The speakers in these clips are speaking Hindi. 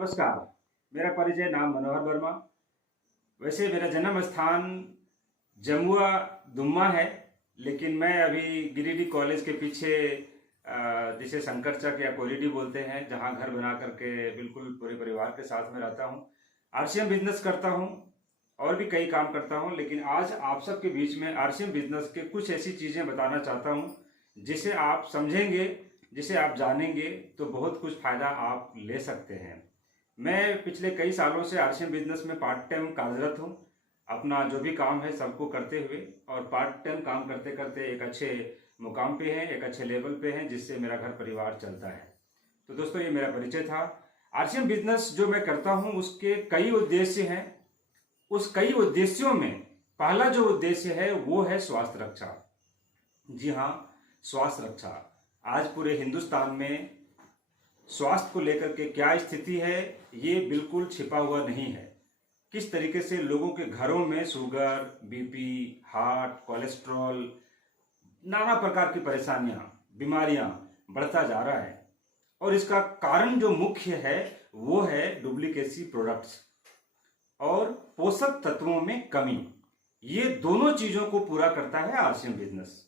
नमस्कार। मेरा परिचय नाम मनोहर वर्मा। वैसे मेरा जन्म स्थान जमुआ दुम्मा है, लेकिन मैं अभी गिरिडीह कॉलेज के पीछे जिसे शंकरचक या कोरिडी बोलते हैं, जहां घर बना करके बिल्कुल पूरे परिवार के साथ में रहता हूं। आरसीएम बिजनेस करता हूं और भी कई काम करता हूं, लेकिन आज आप सबके बीच में आरसीएम बिजनेस के कुछ ऐसी चीजें बताना चाहता हूं जिसे आप समझेंगे, जिसे आप जानेंगे तो बहुत कुछ फायदा आप ले सकते हैं। मैं पिछले कई सालों से आरसीएम बिजनेस में पार्ट टाइम कार्यरत हूँ। अपना जो भी काम है सबको करते हुए और पार्ट टाइम काम करते करते एक अच्छे मुकाम पे हैं, एक अच्छे लेवल पे हैं, जिससे मेरा घर परिवार चलता है। तो दोस्तों, ये मेरा परिचय था। आरसीएम बिजनेस जो मैं करता हूँ उसके कई उद्देश्य हैं। उस कई उद्देश्यों में पहला जो उद्देश्य है वो है स्वास्थ्य रक्षा। जी हाँ, स्वास्थ्य रक्षा। आज पूरे हिंदुस्तान में स्वास्थ्य को लेकर के क्या स्थिति है ये बिल्कुल छिपा हुआ नहीं है। किस तरीके से लोगों के घरों में शुगर, बीपी, हार्ट, कोलेस्ट्रॉल, नाना प्रकार की परेशानियां, बीमारियां बढ़ता जा रहा है। और इसका कारण जो मुख्य है वो है डुप्लीकेसी प्रोडक्ट्स और पोषक तत्वों में कमी। ये दोनों चीजों को पूरा करता है आरसीएम बिजनेस।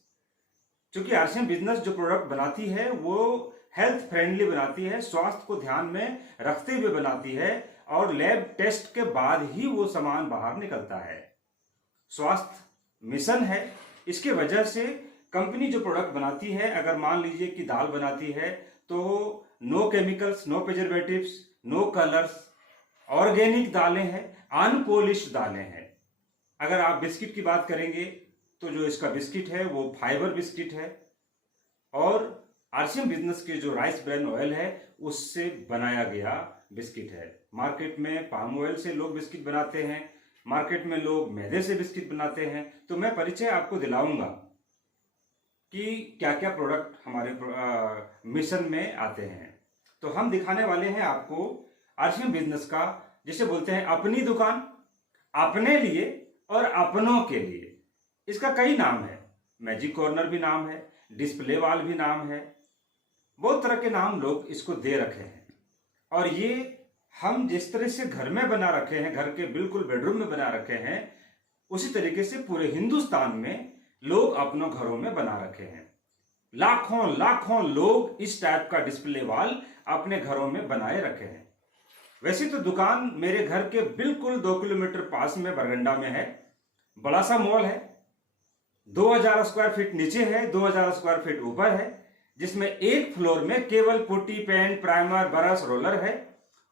क्योंकि आरसीएम बिजनेस जो प्रोडक्ट बनाती है वो हेल्थ फ्रेंडली बनाती है, स्वास्थ्य को ध्यान में रखते हुए बनाती है और लैब टेस्ट के बाद ही वो सामान बाहर निकलता है। स्वास्थ्य मिशन है। इसके वजह से कंपनी जो प्रोडक्ट बनाती है, अगर मान लीजिए कि दाल बनाती है तो no chemicals, no preservatives, no colours, organic दालें हैं, अनपॉलिश्ड दालें हैं। अगर आप बिस्किट की बात करेंगे तो जो इसका बिस्किट है वो फाइबर बिस्किट है और आरसीएम बिजनेस के जो राइस ब्रेन ऑयल है उससे बनाया गया बिस्किट है। मार्केट में पाम ऑयल से लोग बिस्किट बनाते हैं, मार्केट में लोग मैदे से बिस्किट बनाते हैं। तो मैं परिचय आपको दिलाऊंगा कि क्या क्या प्रोडक्ट हमारे मिशन में आते हैं। तो हम दिखाने वाले हैं आपको आरसीएम बिजनेस का, जिसे बोलते हैं अपनी दुकान, अपने लिए और अपनों के लिए। इसका कई नाम है, मैजिक कॉर्नर भी नाम है, डिस्प्ले वॉल भी नाम है, बहुत तरह के नाम लोग इसको दे रखे हैं। और ये हम जिस तरह से घर में बना रखे हैं, घर के बिल्कुल बेडरूम में बना रखे हैं, उसी तरीके से पूरे हिंदुस्तान में लोग अपनों घरों में बना रखे हैं। लाखों लाखों लोग इस टाइप का डिस्प्ले वॉल अपने घरों में बनाए रखे हैं। वैसे तो दुकान मेरे घर के बिल्कुल 2 किलोमीटर पास में बरगंडा में है। बड़ा सा मॉल है, 2000 स्क्वायर फीट नीचे है, 2000 स्क्वायर फीट ऊपर है, जिसमें एक फ्लोर में केवल putty, paint, primer, brush, roller है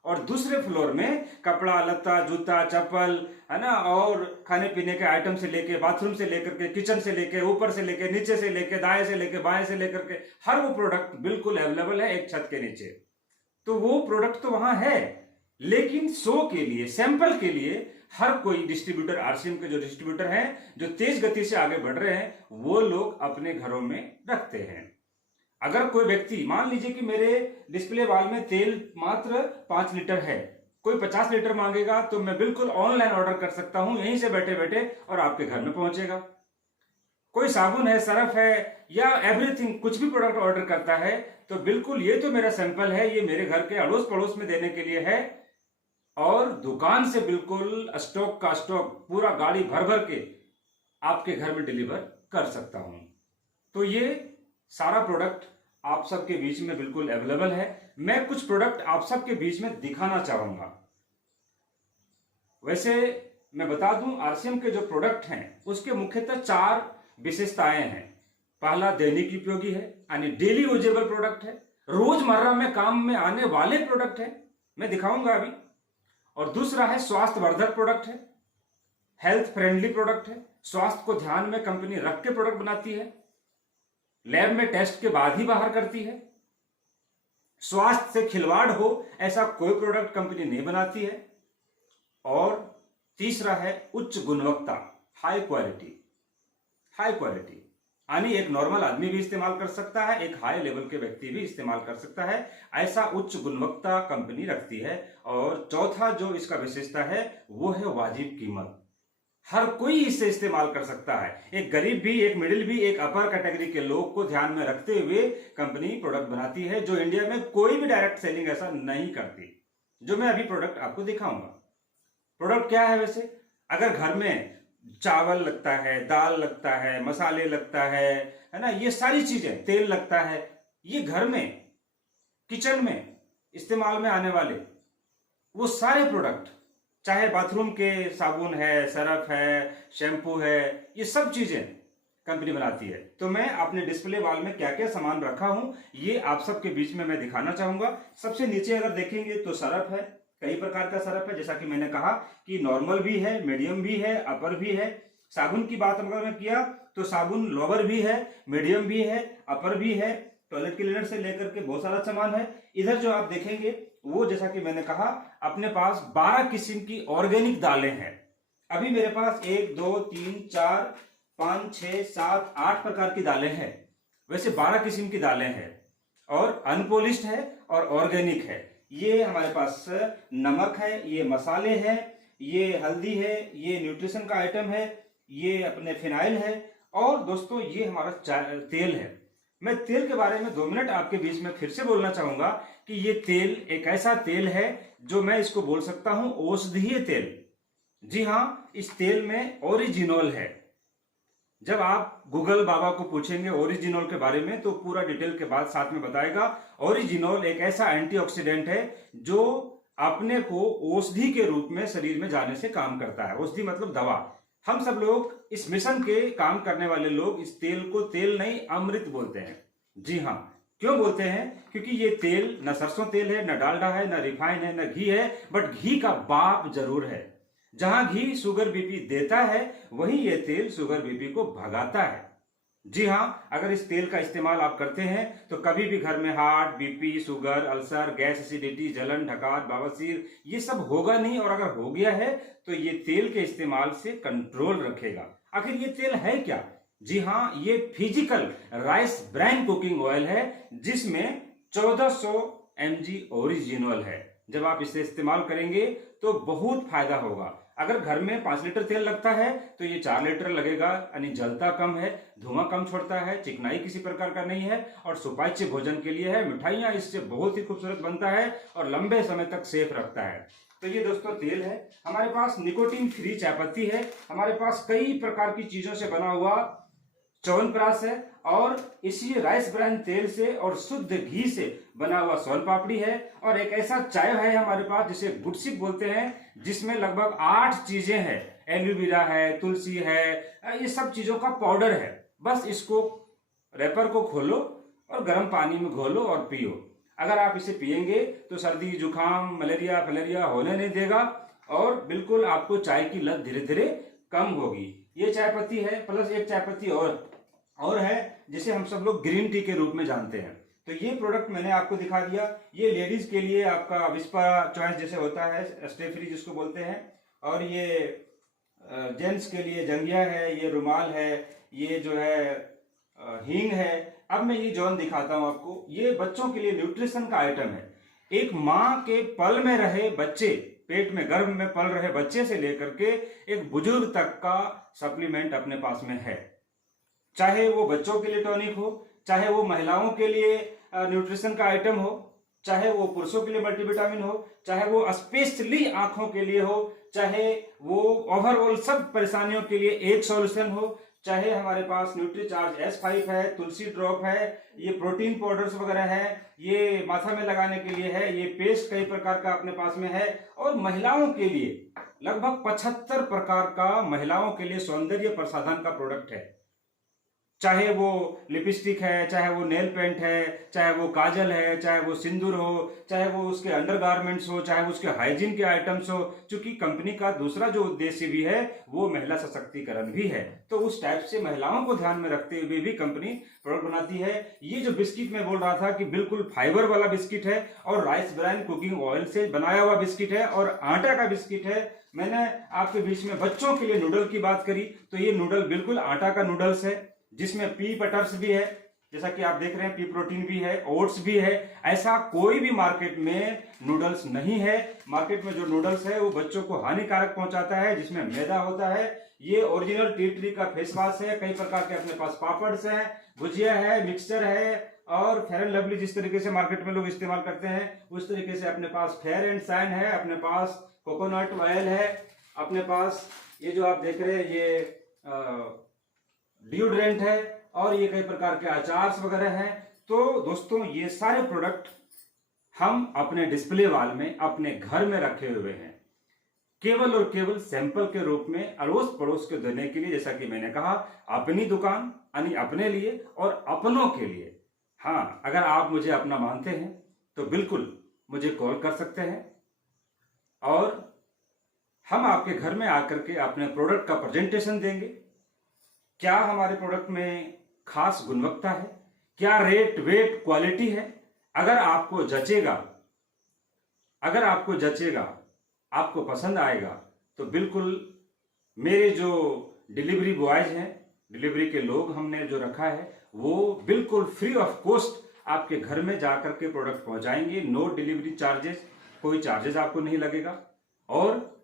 और दूसरे फ्लोर में कपड़ा लत्ता, जूता, चप्पल, है ना, और खाने पीने के आइटम से लेके, बाथरूम से लेकर के, किचन से लेके, ऊपर से लेके, नीचे से लेके, दाएं से लेके, बाएं से लेकर के हर वो प्रोडक्ट बिल्कुल अवेलेबल है एक छत के नीचे। तो वो प्रोडक्ट तो वहां है, लेकिन शो के लिए, सैंपल के लिए हर कोई डिस्ट्रीब्यूटर, आरसीएम के जो डिस्ट्रीब्यूटर हैं, जो तेज गति से आगे बढ़ रहे हैं, वो लोग अपने घरों में रखते हैं। अगर कोई व्यक्ति, मान लीजिए कि मेरे डिस्प्ले वॉल में तेल मात्र 5 लीटर है, कोई 50 लीटर मांगेगा तो मैं बिल्कुल ऑनलाइन ऑर्डर कर सकता हूं यहीं से बैठे बैठे और आपके घर में पहुंचेगा। कोई साबुन है, सरफ है या एवरीथिंग, कुछ भी प्रोडक्ट ऑर्डर करता है तो बिल्कुल ये तो मेरा सैंपल है, ये मेरे घर के अड़ोस पड़ोस में देने के लिए है और दुकान से बिल्कुल स्टॉक का स्टॉक पूरा गाड़ी भर भर के आपके घर में डिलीवर कर सकता हूं। तो ये सारा प्रोडक्ट आप सबके बीच में बिल्कुल अवेलेबल है। मैं कुछ प्रोडक्ट आप सबके बीच में दिखाना चाहूंगा। वैसे मैं बता दूं, आरसीएम के जो प्रोडक्ट हैं उसके मुख्यतः 4 विशेषताएं हैं। पहला दैनिक उपयोगी है, यानी डेली यूजेबल प्रोडक्ट है, रोजमर्रा में काम में आने वाले प्रोडक्ट है, मैं दिखाऊंगा अभी। और दूसरा है स्वास्थ्यवर्धक प्रोडक्ट है, हेल्थ फ्रेंडली प्रोडक्ट है, स्वास्थ्य को ध्यान में कंपनी रख के प्रोडक्ट बनाती है, लैब में टेस्ट के बाद ही बाहर करती है, स्वास्थ्य से खिलवाड़ हो ऐसा कोई प्रोडक्ट कंपनी नहीं बनाती है। और तीसरा है उच्च गुणवत्ता, हाई क्वालिटी। हाई क्वालिटी यानी एक नॉर्मल आदमी भी इस्तेमाल कर सकता है, एक हाई लेवल के व्यक्ति भी इस्तेमाल कर सकता है, ऐसा उच्च गुणवत्ता कंपनी रखती है। और चौथा जो इसका विशेषता है वो है वाजिब कीमत। हर कोई इसे इस्तेमाल कर सकता है, एक गरीब भी, एक मिडिल भी, एक अपर कैटेगरी के लोग को ध्यान में रखते हुए कंपनी प्रोडक्ट बनाती है, जो इंडिया में कोई भी डायरेक्ट सेलिंग ऐसा नहीं करती। जो मैं अभी प्रोडक्ट आपको दिखाऊंगा। प्रोडक्ट क्या है वैसे? अगर घर में चावल लगता है, दाल लगता है, मसाले लगता है ना, ये सारी चीजें, तेल लगता है, ये घर में किचन में इस्तेमाल में आने वाले वो सारे प्रोडक्ट, चाहे बाथरूम के साबुन है, सरफ है, शैम्पू है, ये सब चीजें कंपनी बनाती है। तो मैं अपने डिस्प्ले वॉल में क्या क्या सामान रखा हूं, ये आप सबके बीच में मैं दिखाना चाहूंगा। सबसे नीचे अगर देखेंगे तो सरफ है, कई प्रकार का सरफ है, जैसा कि मैंने कहा कि नॉर्मल भी है, मीडियम भी है, अपर भी है। साबुन की बात अगर मैं किया तो साबुन लोअर भी है, मीडियम भी है, अपर भी है, टॉयलेट क्लीनर से लेकर के बहुत सारा सामान है। इधर जो आप देखेंगे वो, जैसा कि मैंने कहा, अपने पास 12 किस्म की ऑर्गेनिक दालें हैं। अभी मेरे पास 1 2 3 4 5 6 7 8 प्रकार की दालें हैं। वैसे 12 किस्म की दालें हैं और अनपॉलिश्ड है और ऑर्गेनिक है। ये हमारे पास नमक है, ये मसाले हैं, ये हल्दी है, ये न्यूट्रिशन का आइटम है, ये अपने फिनाइल है, और दोस्तों ये हमारा तेल है। मैं तेल के बारे में 2 मिनट आपके बीच में फिर से बोलना चाहूंगा कि ये तेल एक ऐसा तेल है जो मैं इसको बोल सकता हूं औषधीय तेल। जी हाँ, इस तेल में ओरिजिनोल है। जब आप गूगल बाबा को पूछेंगे ओरिजिनोल के बारे में तो पूरा डिटेल के बाद साथ में बताएगा। ओरिजिनोल एक ऐसा एंटीऑक्सीडेंट है जो अपने को औषधि के रूप में शरीर में जाने से काम करता है। औषधि मतलब दवा। हम सब लोग इस मिशन के काम करने वाले लोग इस तेल को तेल नहीं अमृत बोलते हैं। जी हाँ, क्यों बोलते हैं? क्योंकि ये तेल न सरसों तेल है, न डालडा है, न रिफाइन है, न घी है, बट घी का बाप जरूर है। जहां घी शुगर बीपी देता है वहीं ये तेल शुगर बीपी को भगाता है। जी हाँ, अगर इस तेल का इस्तेमाल आप करते हैं तो कभी भी घर में heart, BP, sugar, ulcer, gas, acidity, जलन, डकार, बवासीर ये सब होगा नहीं, और अगर हो गया है तो ये तेल के इस्तेमाल से कंट्रोल रखेगा। आखिर ये तेल है क्या? जी हाँ, ये physical rice bran cooking oil है जिसमें 1400 mg ओरिजिनल है। जब आप इसे इस्तेमाल करेंगे तो बहुत फायदा होगा। अगर घर में 5 लीटर तेल लगता है तो ये 4 लीटर लगेगा, यानी जलता कम है, धुआं कम छोड़ता है, चिकनाई किसी प्रकार का नहीं है, और सुपाच्य भोजन के लिए है। मिठाइयां इससे बहुत ही खूबसूरत बनता है और लंबे समय तक सेफ रखता है। तो ये दोस्तों तेल है। हमारे पास निकोटीन फ्री चायपत्ती है, हमारे पास कई प्रकार की चीजों से बना हुआ च्यवनप्राश है, और इसी राइस ब्रान तेल से और शुद्ध घी से बना हुआ सोन पापड़ी है, और एक ऐसा चाय है हमारे पास जिसे गुड़सिक बोलते हैं, जिसमें लगभग 8 चीजें हैं। एलोवेरा है, तुलसी है, ये सब चीजों का पाउडर है। बस इसको रैपर को खोलो और गर्म पानी में घोलो और पियो। अगर आप इसे पिएंगे तो सर्दी, जुकाम, मलेरिया फलेरिया होने नहीं देगा, और बिल्कुल आपको चाय की लत धीरे धीरे कम होगी। ये चाय पत्ती है, प्लस एक चाय पत्ती और है जिसे हम सब लोग ग्रीन टी के रूप में जानते हैं। तो ये प्रोडक्ट मैंने आपको दिखा दिया। ये लेडीज के लिए आपका विस्पा चॉइस जैसे होता है, स्टे फ्री जिसको बोलते हैं, और ये जेंट्स के लिए जंगिया है, ये रुमाल है, ये जो है हींग है। अब मैं ये जॉन दिखाता हूं आपको। ये बच्चों के लिए न्यूट्रिशन का आइटम है। एक माँ के पल में रहे बच्चे, पेट में गर्भ में पल रहे बच्चे से लेकर के एक बुजुर्ग तक का सप्लीमेंट अपने पास में है। चाहे वो बच्चों के लिए टॉनिक हो, चाहे वो महिलाओं के लिए न्यूट्रिशन का आइटम हो, चाहे वो पुरुषों के लिए मल्टीविटामिन हो, चाहे वो स्पेशली आंखों के लिए हो, चाहे वो ओवरऑल सब परेशानियों के लिए एक सॉल्यूशन हो, चाहे हमारे पास न्यूट्रीचार्ज S5 है, तुलसी ड्रॉप है, ये प्रोटीन पाउडर्स वगैरह है, ये माथा में लगाने के लिए है, ये पेस्ट कई प्रकार का अपने पास में है, और महिलाओं के लिए लगभग 75 प्रकार का महिलाओं के लिए सौंदर्य प्रसाधन का प्रोडक्ट है। चाहे वो लिपस्टिक है, चाहे वो नेल पेंट है, चाहे वो काजल है, चाहे वो सिंदूर हो, चाहे वो उसके अंडरगारमेंट्स हो, चाहे वो उसके हाइजीन के आइटम्स हो। चूंकि कंपनी का दूसरा जो उद्देश्य भी है वो महिला सशक्तिकरण भी है, तो उस टाइप से महिलाओं को ध्यान में रखते हुए भी कंपनी प्रोडक्ट बनाती है। ये जो बिस्किट मैं बोल रहा था कि बिल्कुल फाइबर वाला बिस्किट है, और राइस ब्रान कुकिंग ऑयल से बनाया हुआ बिस्किट है, और आटा का बिस्किट है। मैंने आपके बीच में बच्चों के लिए नूडल की बात करी, तो ये नूडल बिल्कुल आटा का नूडल्स है, जिसमें पी बटर्स भी है, जैसा कि आप देख रहे हैं, पी प्रोटीन भी है, ओट्स भी है। ऐसा कोई भी मार्केट में नूडल्स नहीं है। मार्केट में जो नूडल्स है वो बच्चों को हानिकारक पहुंचाता है, जिसमें मैदा होता है। ये ओरिजिनल टी ट्री का फेस वॉश है, कई प्रकार के अपने पास पापड्स हैं, भुजिया है, मिक्सचर है, और फेयर एंड लवली जिस तरीके से मार्केट में लोग इस्तेमाल करते हैं उस तरीके से अपने पास फेयर एंड शाइन है, अपने पास कोकोनट ऑयल है, अपने पास ये जो आप देख रहे हैं ये डिओड्रेंट है और ये कई प्रकार के अचार्स वगैरह हैं। तो दोस्तों ये सारे प्रोडक्ट हम अपने डिस्प्ले वॉल में अपने घर में रखे हुए हैं, केवल और केवल सैंपल के रूप में अड़ोस पड़ोस के देने के लिए। जैसा कि मैंने कहा, अपनी दुकान यानी अपने लिए और अपनों के लिए। हाँ, अगर आप मुझे अपना मानते हैं तो बिल्कुल मुझे कॉल कर सकते हैं और हम आपके घर में आकर के अपने प्रोडक्ट का प्रेजेंटेशन देंगे। क्या हमारे प्रोडक्ट में खास गुणवत्ता है, क्या रेट वेट क्वालिटी है। अगर आपको जचेगा, आपको पसंद आएगा तो बिल्कुल मेरे जो डिलीवरी बॉयज हैं, डिलीवरी के लोग हमने जो रखा है, वो बिल्कुल फ्री ऑफ कॉस्ट आपके घर में जाकर के प्रोडक्ट पहुंचाएंगे। नो डिलीवरी चार्जेस, कोई चार्जेस आपको नहीं लगेगा। और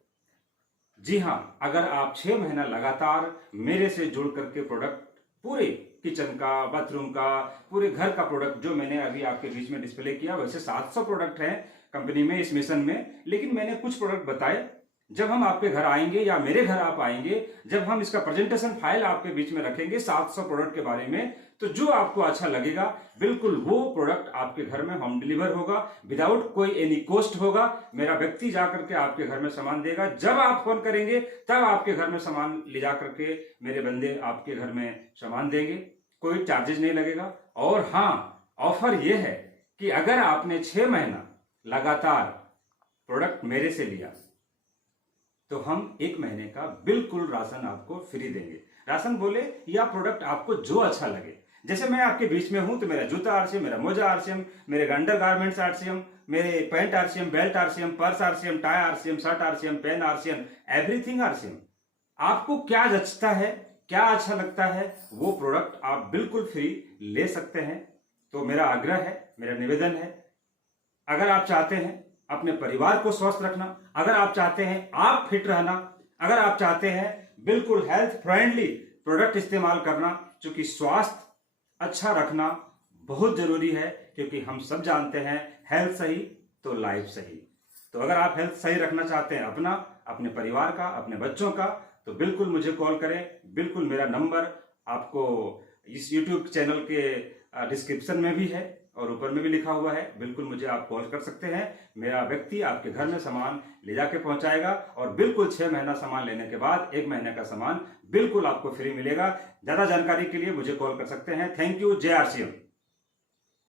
जी हाँ, अगर आप 6 महीना लगातार मेरे से जुड़ करके प्रोडक्ट पूरे किचन का, बाथरूम का, पूरे घर का प्रोडक्ट जो मैंने अभी आपके बीच में डिस्प्ले किया, वैसे 700 प्रोडक्ट हैं कंपनी में इस मिशन में, लेकिन मैंने कुछ प्रोडक्ट बताए। जब हम आपके घर आएंगे या मेरे घर आप आएंगे, जब हम इसका प्रेजेंटेशन फाइल आपके बीच में रखेंगे 700 प्रोडक्ट के बारे में, तो जो आपको अच्छा लगेगा बिल्कुल वो प्रोडक्ट आपके घर में होम डिलीवर होगा, विदाउट कोई एनी कॉस्ट होगा। मेरा व्यक्ति जाकर के आपके घर में सामान देगा। जब आप फोन करेंगे तब आपके घर में सामान ले जा करके मेरे बंदे आपके घर में सामान देंगे, कोई चार्जेस नहीं लगेगा। और हाँ, ऑफर यह है कि अगर आपने 6 महीना लगातार प्रोडक्ट मेरे से लिया तो हम 1 महीने का बिल्कुल राशन आपको फ्री देंगे। राशन बोले या प्रोडक्ट आपको जो अच्छा लगे। जैसे मैं आपके बीच में हूं तो मेरा जूता आरसीएम, मेरा मोजा आरसीएम, मेरे अंडर गारमेंट्स आरसीएम, मेरे pant RCM, belt RCM, purse RCM, tie RCM, shirt RCM, pen RCM, everything RCM. आपको क्या जचता है, क्या अच्छा लगता है, वो प्रोडक्ट आप बिल्कुल फ्री ले सकते हैं। तो मेरा आग्रह है, मेरा निवेदन है, अगर आप चाहते हैं अपने परिवार को स्वस्थ रखना, अगर आप चाहते हैं आप फिट रहना, अगर आप चाहते हैं बिल्कुल हेल्थ फ्रेंडली प्रोडक्ट इस्तेमाल करना, क्योंकि स्वास्थ्य अच्छा रखना बहुत जरूरी है, क्योंकि हम सब जानते हैं हेल्थ सही तो लाइफ सही। तो अगर आप हेल्थ सही रखना चाहते हैं अपना, अपने परिवार का, अपने बच्चों का, तो बिल्कुल मुझे कॉल करें। बिल्कुल मेरा नंबर आपको इस YouTube चैनल के डिस्क्रिप्शन में भी है और ऊपर में भी लिखा हुआ है। बिल्कुल मुझे आप कॉल कर सकते हैं। मेरा व्यक्ति आपके घर में सामान ले जाके पहुंचाएगा और बिल्कुल 6 महीना सामान लेने के बाद 1 महीने का सामान बिल्कुल आपको फ्री मिलेगा। ज्यादा जानकारी के लिए मुझे कॉल कर सकते हैं। Thank you. जय आरसीएम।